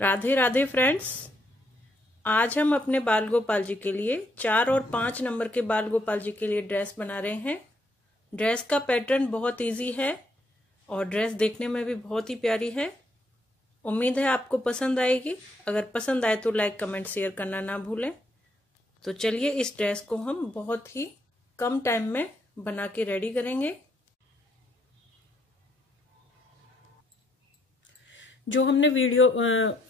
Radhe Radhe friends. आज हम अपने बाल गोपाल जी के लिए 4 और 5 नंबर के बाल गोपाल जी के लिए ड्रेस बना रहे हैं। ड्रेस का पैटर्न बहुत इजी है और ड्रेस देखने में भी बहुत ही प्यारी है। उम्मीद है आपको पसंद आएगी। अगर पसंद आए तो लाइक कमेंट शेयर करना ना भूलें। तो चलिए इस ड्रेस को हम बहुत ही कम टाइम में बना के रेडी करेंगे। जो हमने वीडियो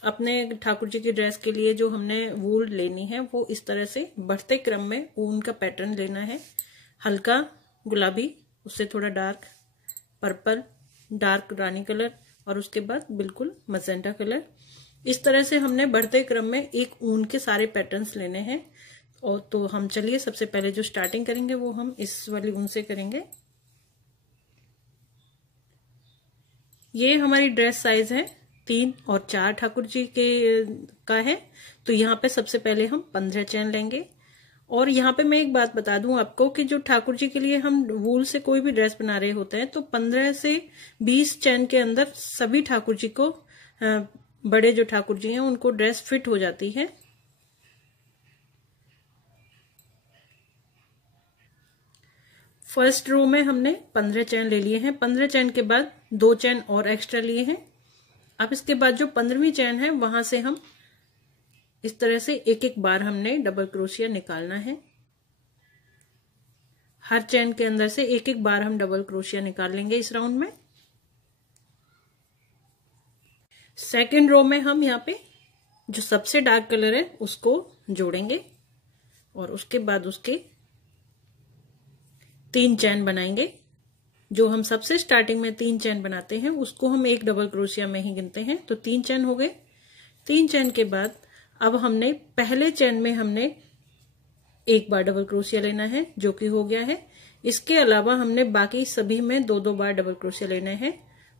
अपने ठाकुर जी की ड्रेस के लिए जो हमने वूल लेनी है वो इस तरह से बढ़ते क्रम में ऊन का पैटर्न लेना है। हल्का गुलाबी, उससे थोड़ा डार्क पर्पल, डार्क रानी कलर और उसके बाद बिल्कुल मजेंटा कलर। इस तरह से हमने बढ़ते क्रम में एक ऊन के सारे पैटर्न्स लेने हैं। और तो हम चलिए सबसे पहले जो स्टार्टिंग करेंगे वो हम इस वाली ऊन से करेंगे। ये हमारी ड्रेस साइज है 3 और 4 ठाकुर जी के का है। तो यहाँ पे सबसे पहले हम 15 चैन लेंगे। और यहाँ पे मैं एक बात बता दूं आपको कि जो ठाकुर जी के लिए हम वूल से कोई भी ड्रेस बना रहे होते हैं तो 15 से 20 चैन के अंदर सभी ठाकुर जी को, बड़े जो ठाकुर जी हैं उनको ड्रेस फिट हो जाती है। फर्स्ट रो में हमने 15 चैन ले लिए हैं। 15 चैन के बाद 2 चैन और एक्स्ट्रा लिए हैं। अब इसके बाद जो 15वीं चैन है वहां से हम इस तरह से एक एक बार हमने डबल क्रोशिया निकालना है। हर चैन के अंदर से एक एक बार हम डबल क्रोशिया निकाल लेंगे इस राउंड में। सेकेंड रो में हम यहाँ पे जो सबसे डार्क कलर है उसको जोड़ेंगे और उसके बाद उसके 3 चैन बनाएंगे। जो हम सबसे स्टार्टिंग में 3 चैन बनाते हैं उसको हम एक डबल क्रोशिया में ही गिनते हैं। तो 3 चैन हो गए। 3 चैन के बाद अब हमने पहले चैन में हमने एक बार डबल क्रोशिया लेना है जो कि हो गया है। इसके अलावा हमने बाकी सभी में 2-2 बार डबल क्रोशिया लेने हैं।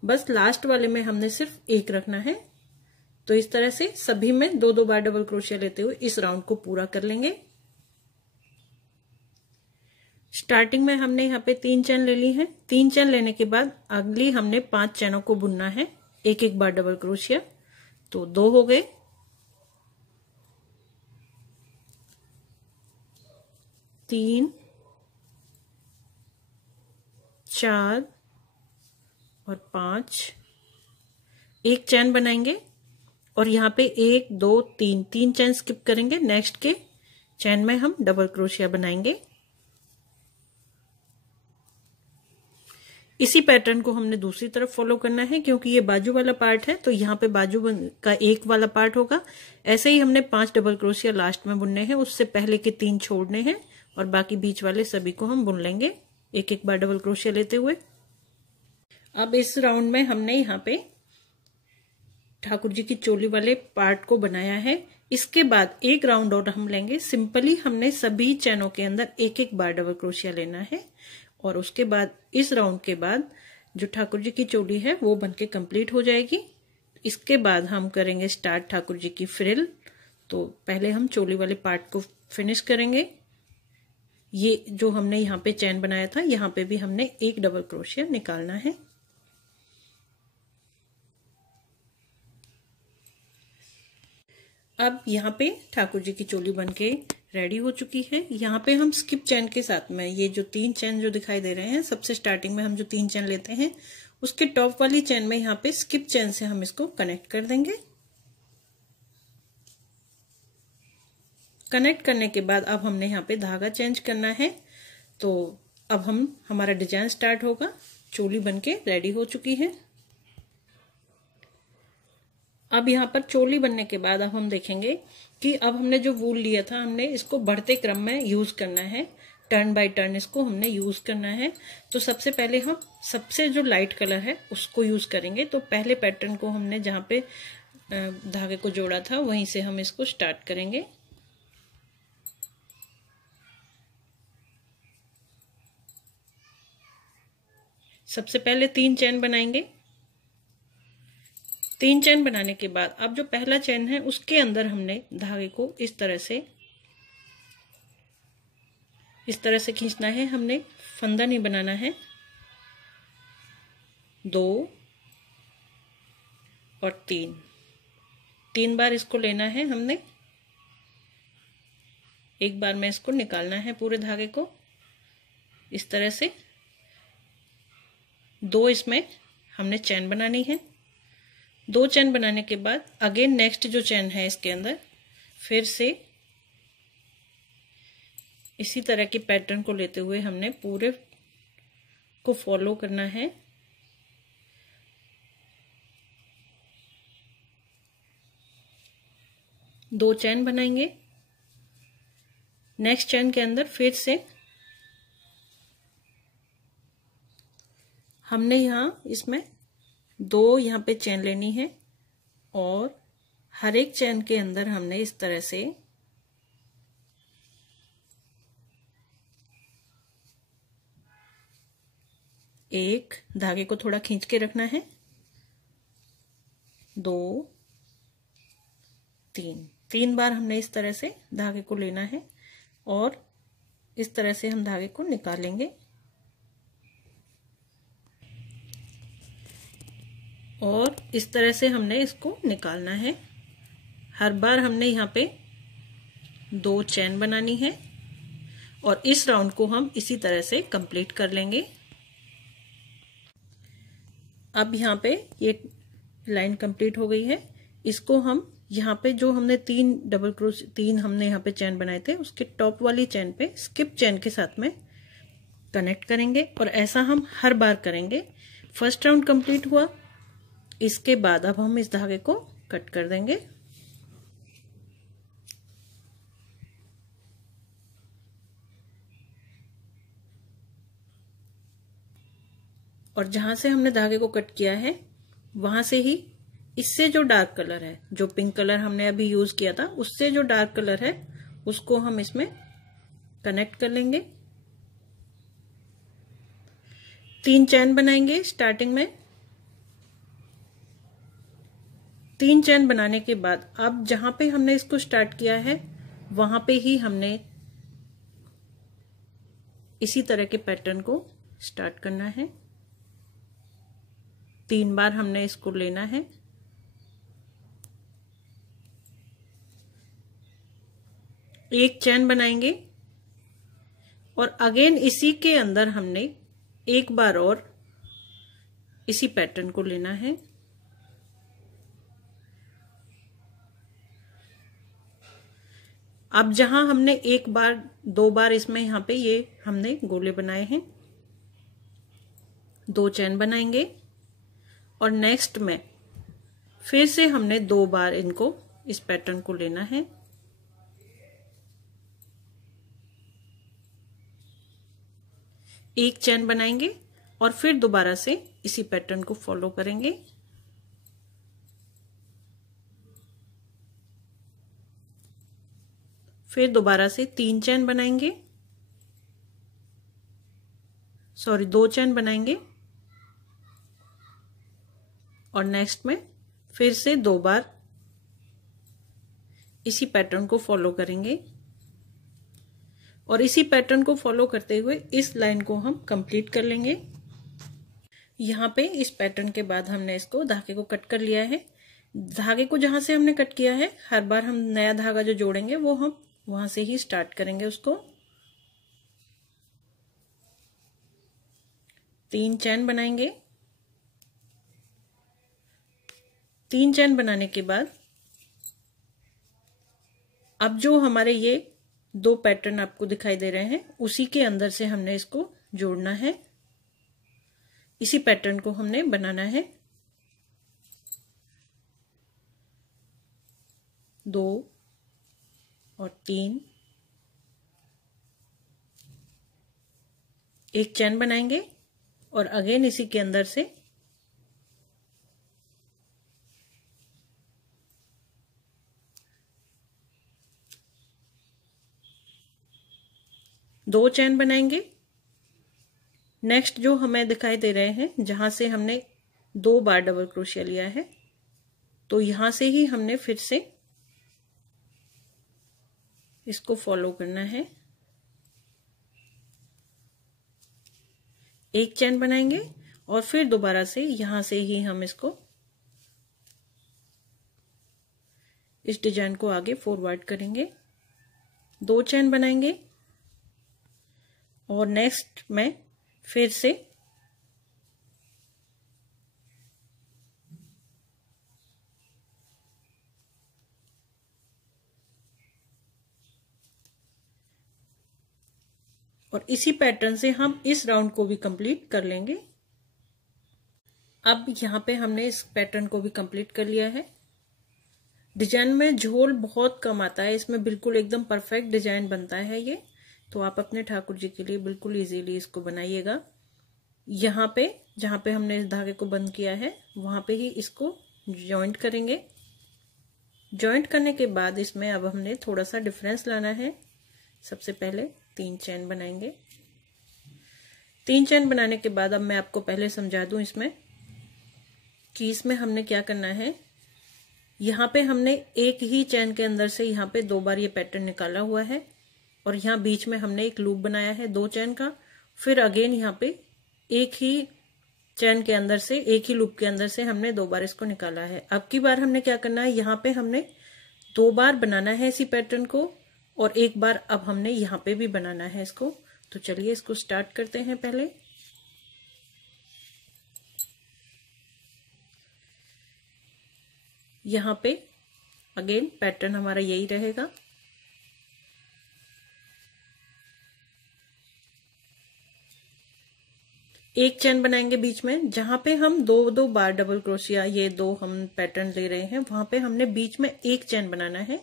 बस लास्ट वाले में हमने सिर्फ एक रखना है। तो इस तरह से सभी में 2-2 बार डबल क्रोशिया लेते हुए इस राउंड को पूरा कर लेंगे। स्टार्टिंग में हमने यहाँ पे 3 चैन ले ली है। 3 चैन लेने के बाद अगली हमने 5 चैनों को बुनना है एक एक बार डबल क्रोशिया। तो 2 हो गए, 3, 4 और 5। एक चैन बनाएंगे और यहाँ पे 1 2 3 चैन स्किप करेंगे। नेक्स्ट के चैन में हम डबल क्रोशिया बनाएंगे। इसी पैटर्न को हमने दूसरी तरफ फॉलो करना है क्योंकि ये बाजू वाला पार्ट है तो यहाँ पे बाजू का एक वाला पार्ट होगा। ऐसे ही हमने 5 डबल क्रोशिया लास्ट में बुनने हैं। उससे पहले के 3 छोड़ने हैं और बाकी बीच वाले सभी को हम बुन लेंगे एक एक बार डबल क्रोशिया लेते हुए। अब इस राउंड में हमने यहाँ पे ठाकुर जी की चोली वाले पार्ट को बनाया है। इसके बाद एक राउंड और हम लेंगे। सिंपली हमने सभी चैनों के अंदर एक एक बार डबल क्रोशिया लेना है और उसके बाद इस राउंड के बाद जो ठाकुर जी की चोली है वो बनके कंप्लीट हो जाएगी। इसके बाद हम करेंगे स्टार्ट ठाकुर जी की फ्रिल। तो पहले हम चोली वाले पार्ट को फिनिश करेंगे। ये जो हमने यहाँ पे चैन बनाया था यहाँ पे भी हमने एक डबल क्रोशिया निकालना है। अब यहाँ पे ठाकुर जी की चोली बनके रेडी हो चुकी है। यहाँ पे हम स्किप चैन के साथ में ये जो 3 चैन जो दिखाई दे रहे हैं सबसे स्टार्टिंग में हम जो 3 चैन लेते हैं उसके टॉप वाली चैन में यहाँ पे स्किप चैन से हम इसको कनेक्ट कर देंगे। कनेक्ट करने के बाद अब हमने यहाँ पे धागा चेंज करना है। तो अब हमारा डिजाइन स्टार्ट होगा। चोली बनके रेडी हो चुकी है। अब यहाँ पर चोली बनने के बाद अब हम देखेंगे कि अब हमने जो वूल लिया था हमने इसको बढ़ते क्रम में यूज करना है। टर्न बाय टर्न इसको हमने यूज करना है। तो सबसे पहले हम सबसे जो लाइट कलर है उसको यूज करेंगे। तो पहले पैटर्न को हमने जहाँ पे धागे को जोड़ा था वहीं से हम इसको स्टार्ट करेंगे। सबसे पहले 3 चैन बनाएंगे। 3 चैन बनाने के बाद अब जो पहला चैन है उसके अंदर हमने धागे को इस तरह से खींचना है। हमने फंदा नहीं बनाना है। 2 और 3 3 बार इसको लेना है हमने। एक बार में इसको निकालना है पूरे धागे को इस तरह से। 2 इसमें हमने चैन बनानी है। 2 चैन बनाने के बाद अगेन नेक्स्ट जो चैन है इसके अंदर फिर से इसी तरह की पैटर्न को लेते हुए हमने पूरे को फॉलो करना है। दो चैन बनाएंगे। नेक्स्ट चैन के अंदर फिर से हमने इसमें 2 यहाँ पे चैन लेनी है और हर एक चैन के अंदर हमने इस तरह से एक धागे को थोड़ा खींच के रखना है। 2 3 बार हमने इस तरह से धागे को लेना है और इस तरह से हम धागे को निकालेंगे और इस तरह से हमने इसको निकालना है। हर बार हमने यहाँ पे 2 चैन बनानी है और इस राउंड को हम इसी तरह से कंप्लीट कर लेंगे। अब यहाँ पे ये लाइन कंप्लीट हो गई है। इसको हम यहाँ पे जो हमने 3 हमने यहाँ पे चैन बनाए थे उसके टॉप वाली चैन पे स्किप चैन के साथ में कनेक्ट करेंगे और ऐसा हम हर बार करेंगे। फर्स्ट राउंड कंप्लीट हुआ। इसके बाद अब हम इस धागे को कट कर देंगे। और जहां से हमने धागे को कट किया है वहां से ही इससे जो डार्क कलर है, जो पिंक कलर हमने अभी यूज किया था, उससे जो डार्क कलर है उसको हम इसमें कनेक्ट कर लेंगे। 3 चैन बनाएंगे स्टार्टिंग में। 3 चैन बनाने के बाद अब जहां पे हमने इसको स्टार्ट किया है वहां पे ही हमने इसी तरह के पैटर्न को स्टार्ट करना है। 3 बार हमने इसको लेना है। एक चैन बनाएंगे और अगेन इसी के अंदर हमने एक बार और इसी पैटर्न को लेना है। अब जहां हमने 1 बार 2 बार इसमें यहाँ पे ये हमने गोले बनाए हैं, 2 चैन बनाएंगे और नेक्स्ट में फिर से हमने 2 बार इनको इस पैटर्न को लेना है। एक चैन बनाएंगे और फिर दोबारा से इसी पैटर्न को फॉलो करेंगे। फिर दोबारा से 3 चैन बनाएंगे, 2 चैन बनाएंगे और नेक्स्ट में फिर से 2 बार इसी पैटर्न को फॉलो करेंगे और इसी पैटर्न को फॉलो करते हुए इस लाइन को हम कंप्लीट कर लेंगे। यहाँ पे इस पैटर्न के बाद हमने इसको धागे को कट कर लिया है। धागे को जहां से हमने कट किया है हर बार हम नया धागा जो जोड़ेंगे वो हम वहां से ही स्टार्ट करेंगे उसको। 3 चैन बनाएंगे। 3 चैन बनाने के बाद अब जो हमारे ये 2 पैटर्न आपको दिखाई दे रहे हैं उसी के अंदर से हमने इसको जोड़ना है। इसी पैटर्न को हमने बनाना है। 2 और 3, एक चैन बनाएंगे और अगेन इसी के अंदर से दो चैन बनाएंगे। नेक्स्ट जो हमें दिखाई दे रहे हैं जहां से हमने 2 बार डबल क्रोशिया लिया है तो यहां से ही हमने फिर से इसको फॉलो करना है। एक चैन बनाएंगे और फिर दोबारा से यहां से ही हम इसको इस डिजाइन को आगे फॉरवर्ड करेंगे, 2 चेन बनाएंगे और नेक्स्ट में फिर से और इसी पैटर्न से हम इस राउंड को भी कंप्लीट कर लेंगे। अब यहाँ पे हमने इस पैटर्न को भी कंप्लीट कर लिया है। डिजाइन में झोल बहुत कम आता है, इसमें बिल्कुल एकदम परफेक्ट डिजाइन बनता है ये। तो आप अपने ठाकुर जी के लिए बिल्कुल इजीली इसको बनाइएगा। यहाँ पे जहाँ पे हमने इस धागे को बंद किया है वहां पे ही इसको जॉइंट करेंगे। जॉइंट करने के बाद इसमें अब हमने थोड़ा सा डिफरेंस लाना है। सबसे पहले 3 चेन बनाएंगे। 3 चेन बनाने के बाद अब मैं आपको पहले समझा दूं इसमें कि इसमें हमने क्या करना है। यहाँ पे हमने एक ही चेन के अंदर से यहाँ पे 2 बार ये पैटर्न निकाला हुआ है और यहाँ बीच में हमने एक लूप बनाया है 2 चेन का। फिर अगेन यहाँ पे एक ही चेन के अंदर से, एक ही लूप के अंदर से हमने 2 बार इसको निकाला है। अब की बार हमने क्या करना है, यहाँ पे हमने 2 बार बनाना है इसी पैटर्न को और एक बार अब हमने यहाँ पे भी बनाना है इसको। तो चलिए इसको स्टार्ट करते हैं। पहले यहाँ पे अगेन पैटर्न हमारा यही रहेगा। एक चेन बनाएंगे बीच में, जहां पे हम 2 बार डबल क्रोशिया, ये 2 हम पैटर्न ले रहे हैं, वहां पे हमने बीच में एक चेन बनाना है।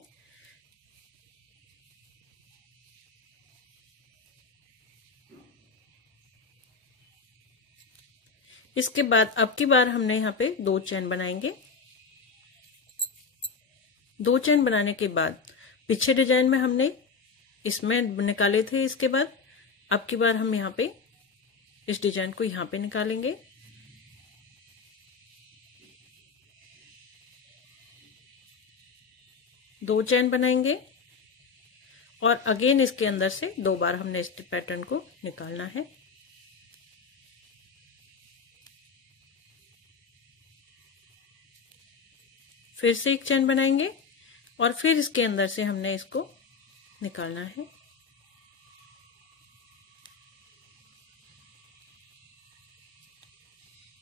इसके बाद अब की बार हमने यहाँ पे 2 चेन बनाएंगे। 2 चेन बनाने के बाद पीछे डिजाइन में हमने इसमें निकाले थे। इसके बाद अब की बार हम यहाँ पे इस डिजाइन को यहाँ पे निकालेंगे। दो चेन बनाएंगे और अगेन इसके अंदर से 2 बार हमने इस पैटर्न को निकालना है। फिर से एक चेन बनाएंगे और फिर इसके अंदर से हमने इसको निकालना है।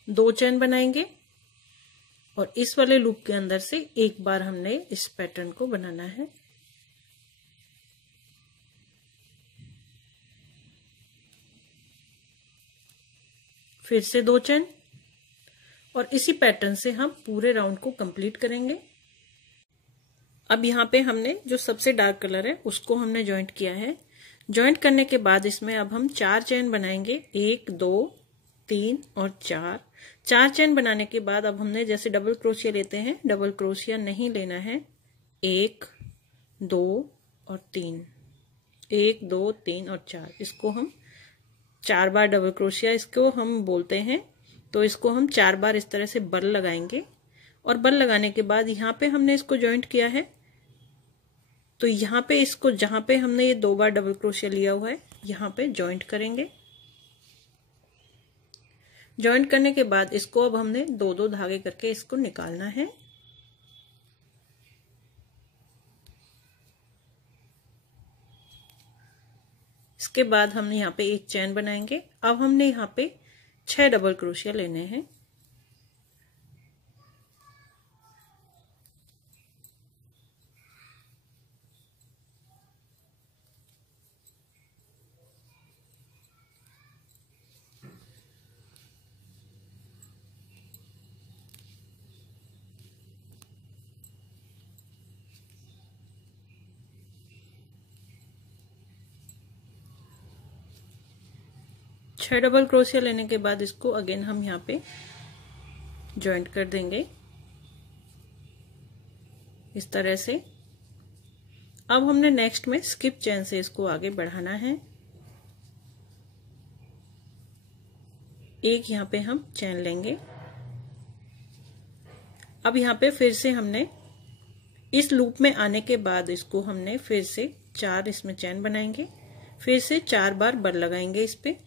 दो चेन बनाएंगे और इस वाले लूप के अंदर से एक बार हमने इस पैटर्न को बनाना है। फिर से 2 चेन और इसी पैटर्न से हम पूरे राउंड को कंप्लीट करेंगे। अब यहाँ पे हमने जो सबसे डार्क कलर है उसको हमने ज्वाइंट किया है। ज्वाइंट करने के बाद इसमें अब हम 4 चेन बनाएंगे, 1 2 3 और 4। 4 चेन बनाने के बाद अब हमने जैसे डबल क्रोशिया लेते हैं, डबल क्रोशिया नहीं लेना है। 1 2 और 3, 1 2 3 और 4, इसको हम 4 बार डबल क्रोशिया इसको हम बोलते हैं। तो इसको हम 4 बार इस तरह से बल लगाएंगे और बल लगाने के बाद यहाँ पे हमने इसको ज्वाइंट किया है, तो यहाँ पे इसको जहां पे हमने ये 2 बार डबल क्रोशिया लिया हुआ है यहाँ पे ज्वाइंट करेंगे। ज्वाइंट करने के बाद इसको अब हमने 2-2 धागे करके इसको निकालना है। इसके बाद हम यहाँ पे एक चेन बनाएंगे। अब हमने यहाँ पे 6 डबल क्रोशिया लेने हैं। छह डबल क्रोशिया लेने के बाद इसको अगेन हम यहाँ पे ज्वाइंट कर देंगे इस तरह से। अब हमने नेक्स्ट में स्किप चेन से इसको आगे बढ़ाना है। एक यहाँ पे हम चेन लेंगे। अब यहाँ पे फिर से हमने इस लूप में आने के बाद इसको हमने फिर से 4 इसमें चेन बनाएंगे, फिर से 4 बार बल लगाएंगे इस पे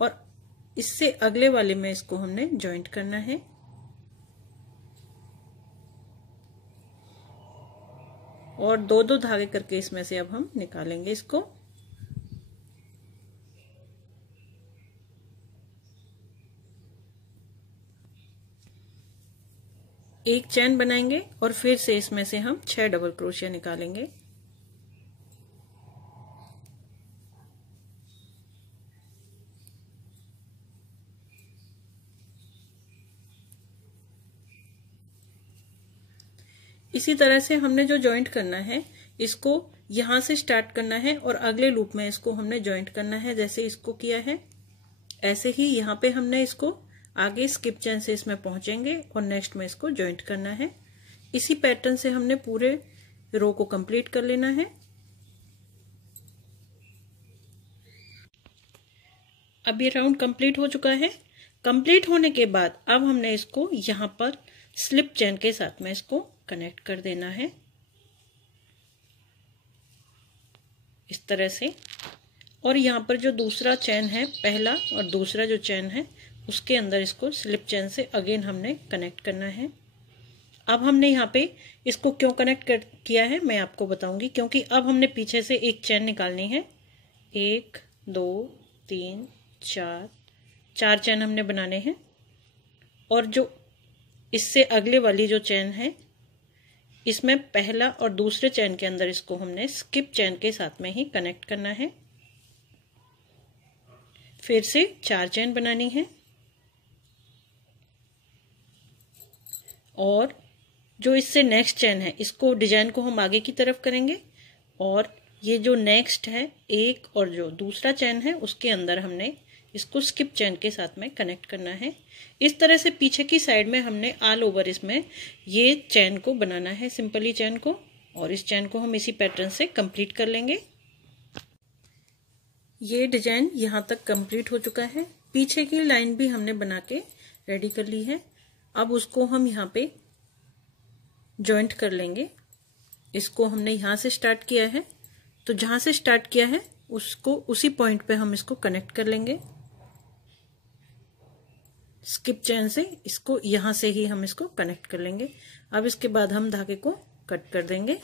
और इससे अगले वाले में इसको हमने ज्वाइंट करना है। और दो दो धागे करके इसमें से अब हम निकालेंगे इसको। एक चैन बनाएंगे और फिर से इसमें से हम 6 डबल क्रोशिया निकालेंगे। इसी तरह से हमने जो जॉइंट करना है इसको यहां से स्टार्ट करना है और अगले लूप में इसको हमने जॉइंट करना है, जैसे इसको किया है ऐसे ही यहाँ पे हमने इसको आगे स्किप चेन से इसमें पहुंचेंगे और नेक्स्ट में इसको जॉइंट करना है। इसी पैटर्न से हमने पूरे रो को कंप्लीट कर लेना है। अब ये राउंड कंप्लीट हो चुका है। कंप्लीट होने के बाद अब हमने इसको यहाँ पर स्लिप चेन के साथ में इसको कनेक्ट कर देना है इस तरह से। और यहाँ पर जो दूसरा चेन है, पहला और दूसरा जो चेन है उसके अंदर इसको स्लिप चेन से अगेन हमने कनेक्ट करना है। अब हमने यहाँ पे इसको क्यों कनेक्ट किया है मैं आपको बताऊंगी, क्योंकि अब हमने पीछे से एक चेन निकालनी है। 1 2 3 4 चेन हमने बनाने हैं और जो इससे अगले वाली जो चेन है इसमें पहला और दूसरे चेन के अंदर इसको हमने स्किप चेन के साथ में ही कनेक्ट करना है। फिर से 4 चेन बनानी है और जो इससे नेक्स्ट चेन है इसको डिजाइन को हम आगे की तरफ करेंगे और ये जो नेक्स्ट है एक और जो दूसरा चेन है उसके अंदर हमने इसको स्किप चेन के साथ में कनेक्ट करना है। इस तरह से पीछे की साइड में हमने ऑल ओवर इसमें ये चेन को बनाना है, सिंपली चेन को, और इस चेन को हम इसी पैटर्न से कंप्लीट कर लेंगे। ये डिजाइन यहाँ तक कंप्लीट हो चुका है। पीछे की लाइन भी हमने बना के रेडी कर ली है। अब उसको हम यहाँ पे जॉइंट कर लेंगे। इसको हमने यहाँ से स्टार्ट किया है तो जहां से स्टार्ट किया है उसको उसी पॉइंट पे हम इसको कनेक्ट कर लेंगे स्किप चेन से। इसको यहां से ही हम इसको कनेक्ट कर लेंगे। अब इसके बाद हम धागे को कट कर देंगे।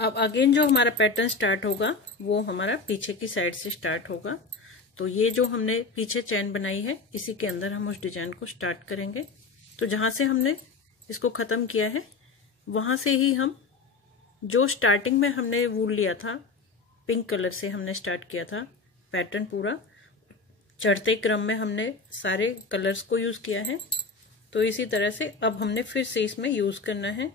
अब अगेन जो हमारा पैटर्न स्टार्ट होगा वो हमारा पीछे की साइड से स्टार्ट होगा। तो ये जो हमने पीछे चेन बनाई है इसी के अंदर हम उस डिजाइन को स्टार्ट करेंगे। तो जहां से हमने इसको खत्म किया है वहां से ही हम जो स्टार्टिंग में हमने वूल लिया था, पिंक कलर से हमने स्टार्ट किया था पैटर्न, पूरा चढ़ते क्रम में हमने सारे कलर्स को यूज किया है। तो इसी तरह से अब हमने फिर से इसमें यूज करना है।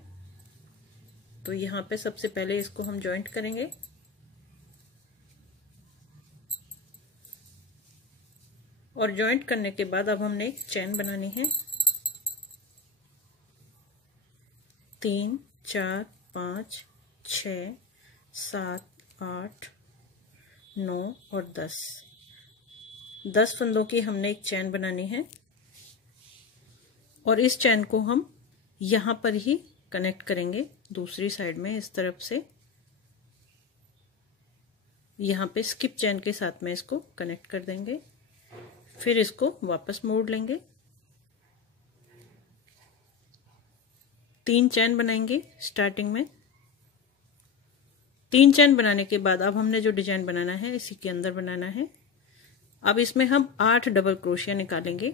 तो यहाँ पे सबसे पहले इसको हम जॉइंट करेंगे और जॉइंट करने के बाद अब हमने एक चेन बनानी है। 3 4 5 6 7 8 9 और 10 फंदों की हमने एक चैन बनानी है और इस चैन को हम यहां पर ही कनेक्ट करेंगे दूसरी साइड में इस तरफ से। यहां पे स्किप चैन के साथ में इसको कनेक्ट कर देंगे, फिर इसको वापस मोड़ लेंगे। 3 चैन बनाएंगे स्टार्टिंग में। 3 चैन बनाने के बाद अब हमने जो डिजाइन बनाना है इसी के अंदर बनाना है। अब इसमें हम 8 डबल क्रोशिया निकालेंगे।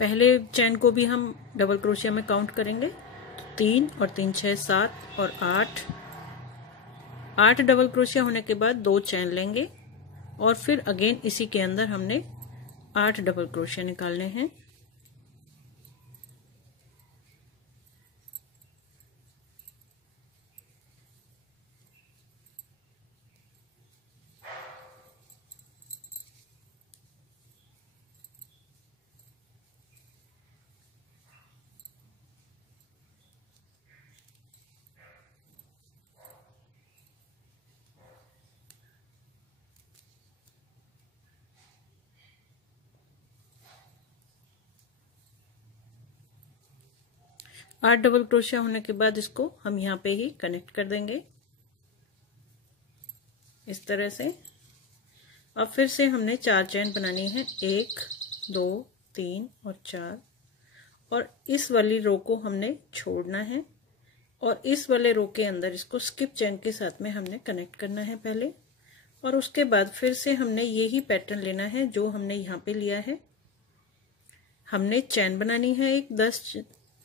पहले चैन को भी हम डबल क्रोशिया में काउंट करेंगे। तो 3 और 3 6 7 और 8 डबल क्रोशिया होने के बाद 2 चैन लेंगे और फिर अगेन इसी के अंदर हमने 8 डबल क्रोशिया निकालने हैं। 8 डबल क्रोशिया होने के बाद इसको हम यहाँ पे ही कनेक्ट कर देंगे इस तरह से। अब फिर से हमने 4 चेन बनानी है, 1 2 3 और 4, और इस वाली रो को हमने छोड़ना है और इस वाले रो के अंदर इसको स्किप चेन के साथ में हमने कनेक्ट करना है पहले, और उसके बाद फिर से हमने यही पैटर्न लेना है जो हमने यहाँ पे लिया है। हमने चैन बनानी है एक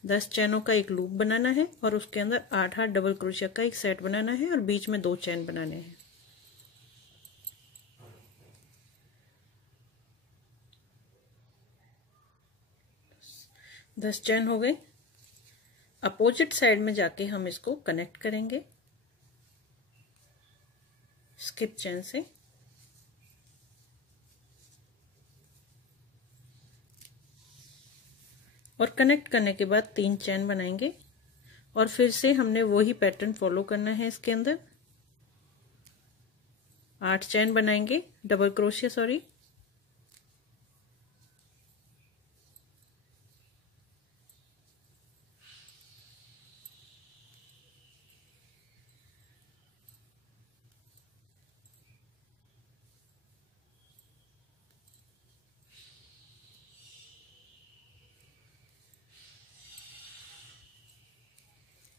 10 चैनों का एक लूप बनाना है और उसके अंदर 8 डबल क्रोशिया का एक सेट बनाना है और बीच में 2 चैन बनाने हैं। दस चैन हो गए। अपोजिट साइड में जाके हम इसको कनेक्ट करेंगे स्किप चैन से। और कनेक्ट करने के बाद 3 चैन बनाएंगे और फिर से हमने वही पैटर्न फॉलो करना है। इसके अंदर 8 चैन बनाएंगे, डबल क्रोशिया सॉरी,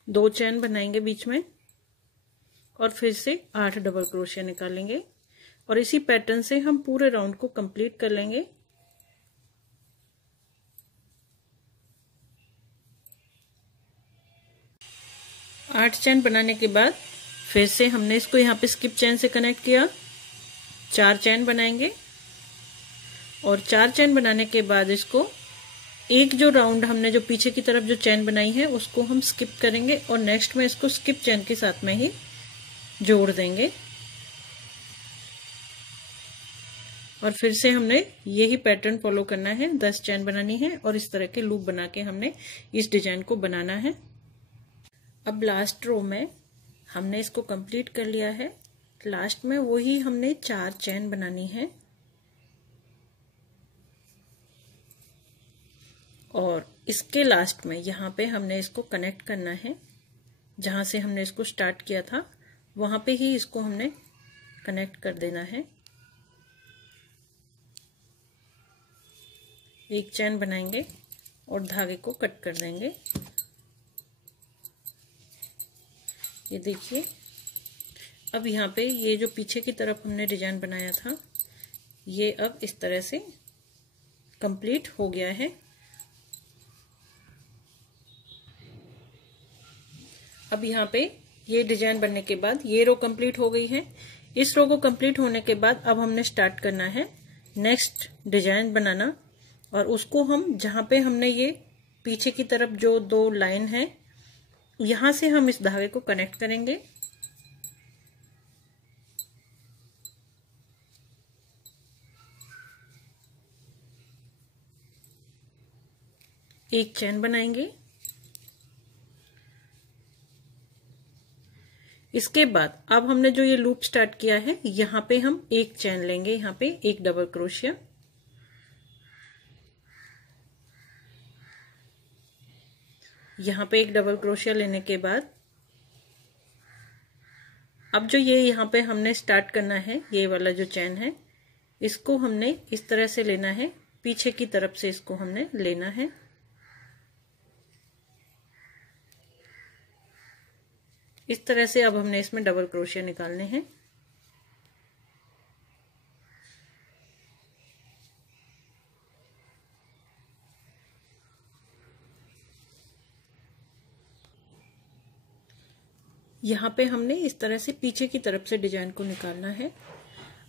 दो चैन बनाएंगे बीच में और फिर से 8 डबल क्रोशिया निकालेंगे और इसी पैटर्न से हम पूरे राउंड को कंप्लीट कर लेंगे। आठ चैन बनाने के बाद फिर से हमने इसको यहाँ पे स्किप चैन से कनेक्ट किया, 4 चैन बनाएंगे और 4 चैन बनाने के बाद इसको एक जो राउंड हमने जो पीछे की तरफ जो चैन बनाई है उसको हम स्किप करेंगे और नेक्स्ट में इसको स्किप चैन के साथ में ही जोड़ देंगे। और फिर से हमने यही पैटर्न फॉलो करना है, 10 चैन बनानी है और इस तरह के लूप बना के हमने इस डिजाइन को बनाना है। अब लास्ट रो में हमने इसको कंप्लीट कर लिया है। लास्ट में वही हमने 4 चैन बनानी है और इसके लास्ट में यहाँ पे हमने इसको कनेक्ट करना है। जहां से हमने इसको स्टार्ट किया था वहां पे ही इसको हमने कनेक्ट कर देना है। एक चैन बनाएंगे और धागे को कट कर देंगे। ये देखिए, अब यहाँ पे ये जो पीछे की तरफ हमने डिजाइन बनाया था ये अब इस तरह से कंप्लीट हो गया है। अब यहाँ पे ये डिजाइन बनने के बाद ये रो कंप्लीट हो गई है। इस रो को कंप्लीट होने के बाद अब हमने स्टार्ट करना है नेक्स्ट डिजाइन बनाना और उसको हम जहां पे हमने ये पीछे की तरफ जो 2 लाइन है यहां से हम इस धागे को कनेक्ट करेंगे। एक चैन बनाएंगे। इसके बाद अब हमने जो ये लूप स्टार्ट किया है यहाँ पे हम एक चैन लेंगे, यहाँ पे एक डबल क्रोशिया, यहाँ पे एक डबल क्रोशिया लेने के बाद अब जो ये यहाँ पे हमने स्टार्ट करना है ये वाला जो चैन है इसको हमने इस तरह से लेना है, पीछे की तरफ से इसको हमने लेना है। इस तरह से अब हमने इसमें डबल क्रोशिया निकालने हैं। यहाँ पे हमने इस तरह से पीछे की तरफ से डिजाइन को निकालना है।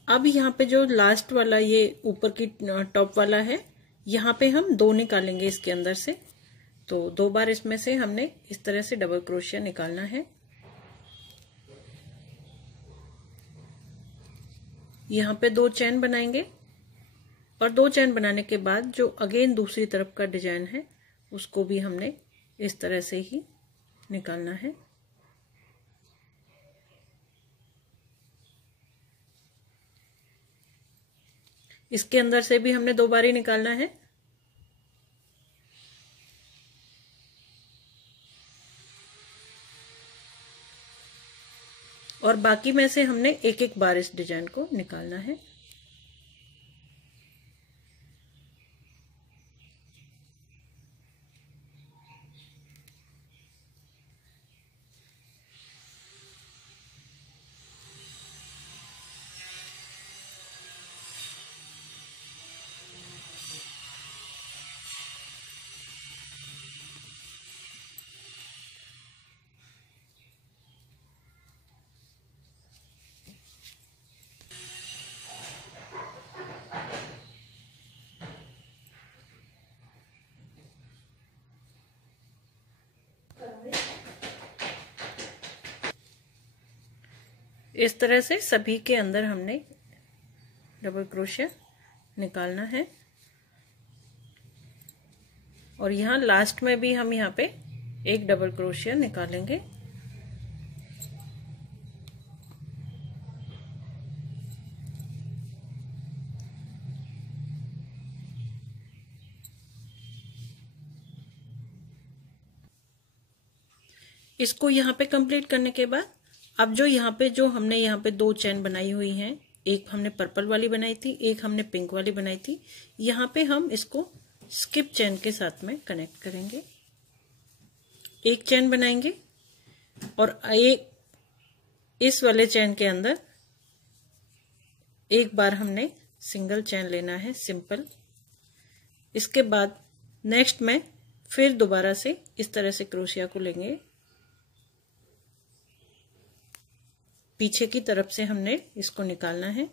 अब यहाँ पे जो लास्ट वाला ये ऊपर की टॉप वाला है यहाँ पे हम 2 निकालेंगे इसके अंदर से, तो 2 बार इसमें से हमने इस तरह से डबल क्रोशिया निकालना है। यहाँ पे 2 चैन बनाएंगे और 2 चैन बनाने के बाद जो अगेन दूसरी तरफ का डिजाइन है उसको भी हमने इस तरह से ही निकालना है। इसके अंदर से भी हमने 2 बार ही निकालना है। और बाकी में से हमने एक एक बार इस डिजाइन को निकालना है। इस तरह से सभी के अंदर हमने डबल क्रोशिया निकालना है और यहाँ लास्ट में भी हम यहाँ पे एक डबल क्रोशिया निकालेंगे। इसको यहाँ पे कंप्लीट करने के बाद अब जो यहाँ पे हमने दो चेन बनाई हुई हैं, एक हमने पर्पल वाली बनाई थी, एक हमने पिंक वाली बनाई थी, यहाँ पे हम इसको स्किप चेन के साथ में कनेक्ट करेंगे। एक चेन बनाएंगे और एक इस वाले चेन के अंदर एक बार हमने सिंगल चेन लेना है सिंपल। इसके बाद नेक्स्ट में फिर दोबारा से इस तरह से क्रोशिया को लेंगे, पीछे की तरफ से हमने इसको निकालना है।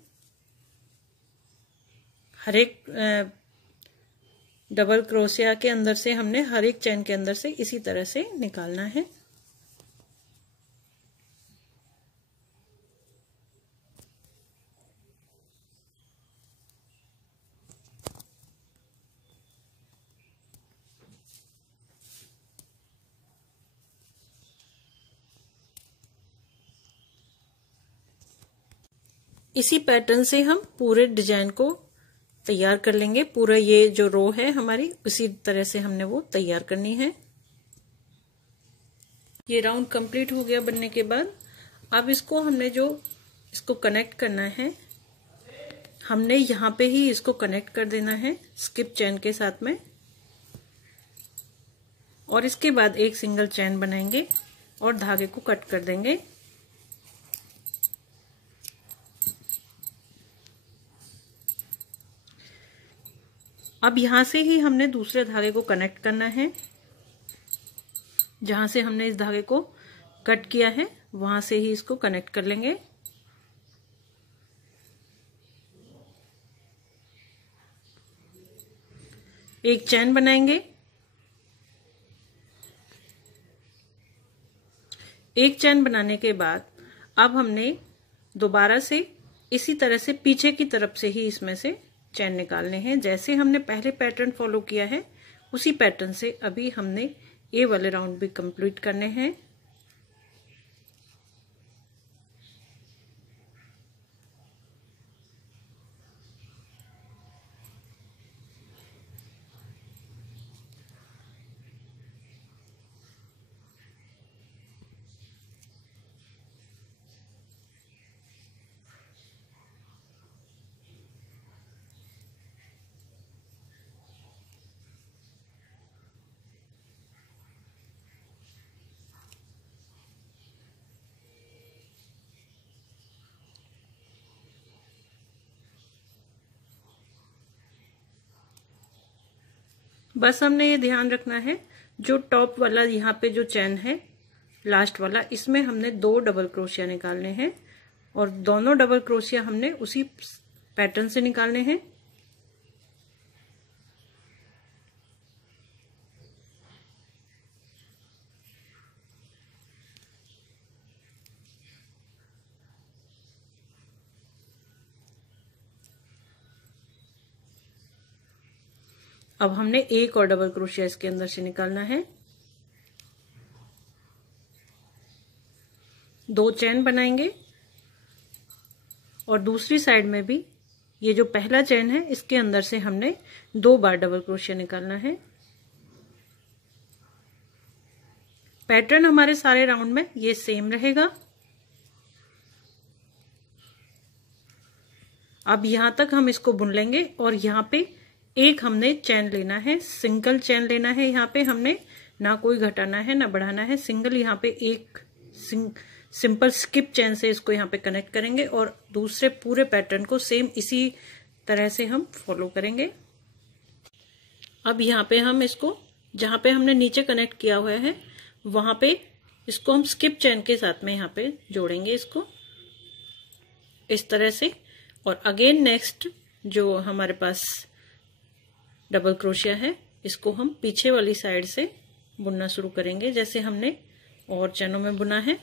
हर एक डबल क्रोशिया के अंदर से हमने हर एक चेन के अंदर से इसी तरह से निकालना है। इसी पैटर्न से हम पूरे डिजाइन को तैयार कर लेंगे। पूरा ये जो रो है हमारी उसी तरह से हमने वो तैयार करनी है। ये राउंड कंप्लीट हो गया बनने के बाद अब इसको कनेक्ट करना है, हमने यहाँ पे ही इसको कनेक्ट कर देना है स्किप चेन के साथ में और इसके बाद एक सिंगल चेन बनाएंगे और धागे को कट कर देंगे। अब यहां से ही हमने दूसरे धागे को कनेक्ट करना है, जहां से हमने इस धागे को कट किया है वहां से ही इसको कनेक्ट कर लेंगे। एक चेन बनाएंगे, एक चेन बनाने के बाद अब हमने दोबारा से इसी तरह से पीछे की तरफ से ही इसमें से चेन निकालने हैं। जैसे हमने पहले पैटर्न फॉलो किया है उसी पैटर्न से अभी हमने ये वाले राउंड भी कंप्लीट करने हैं। बस हमने ये ध्यान रखना है जो टॉप वाला यहाँ पे जो चेन है लास्ट वाला, इसमें हमने 2 डबल क्रोशिया निकालने हैं और दोनों डबल क्रोशिया हमने उसी पैटर्न से निकालने हैं। अब हमने एक और डबल क्रोशिया इसके अंदर से निकालना है। 2 चेन बनाएंगे और दूसरी साइड में भी ये जो पहला चेन है इसके अंदर से हमने 2 बार डबल क्रोशिया निकालना है। पैटर्न हमारे सारे राउंड में ये सेम रहेगा। अब यहाँ तक हम इसको बुन लेंगे और यहाँ पे एक हमने चैन लेना है, सिंगल चैन लेना है। यहाँ पे हमने ना कोई घटाना है ना बढ़ाना है, सिंगल यहाँ पे एक सिंपल स्किप चैन से इसको यहाँ पे कनेक्ट करेंगे और दूसरे पूरे पैटर्न को सेम इसी तरह से हम फॉलो करेंगे। अब यहाँ पे हम इसको जहाँ पे हमने नीचे कनेक्ट किया हुआ है वहां पे इसको हम स्किप चैन के साथ में यहाँ पे जोड़ेंगे इसको इस तरह से। और अगेन नेक्स्ट जो हमारे पास डबल क्रोशिया है इसको हम पीछे वाली साइड से बुनना शुरू करेंगे जैसे हमने और चैनों में बुना है।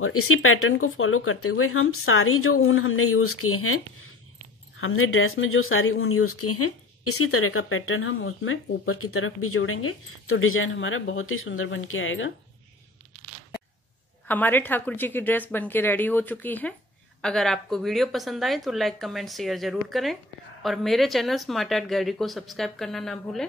और इसी पैटर्न को फॉलो करते हुए हम सारी जो ऊन हमने यूज किए हैं, हमने ड्रेस में जो सारी ऊन यूज की हैं, इसी तरह का पैटर्न हम उसमें ऊपर की तरफ भी जोड़ेंगे तो डिजाइन हमारा बहुत ही सुंदर बन के आएगा। हमारे ठाकुर जी की ड्रेस बनके रेडी हो चुकी है। अगर आपको वीडियो पसंद आए तो लाइक कमेंट शेयर जरूर करें और मेरे चैनल स्मार्ट आर्ट गैलरी को सब्सक्राइब करना ना भूलें।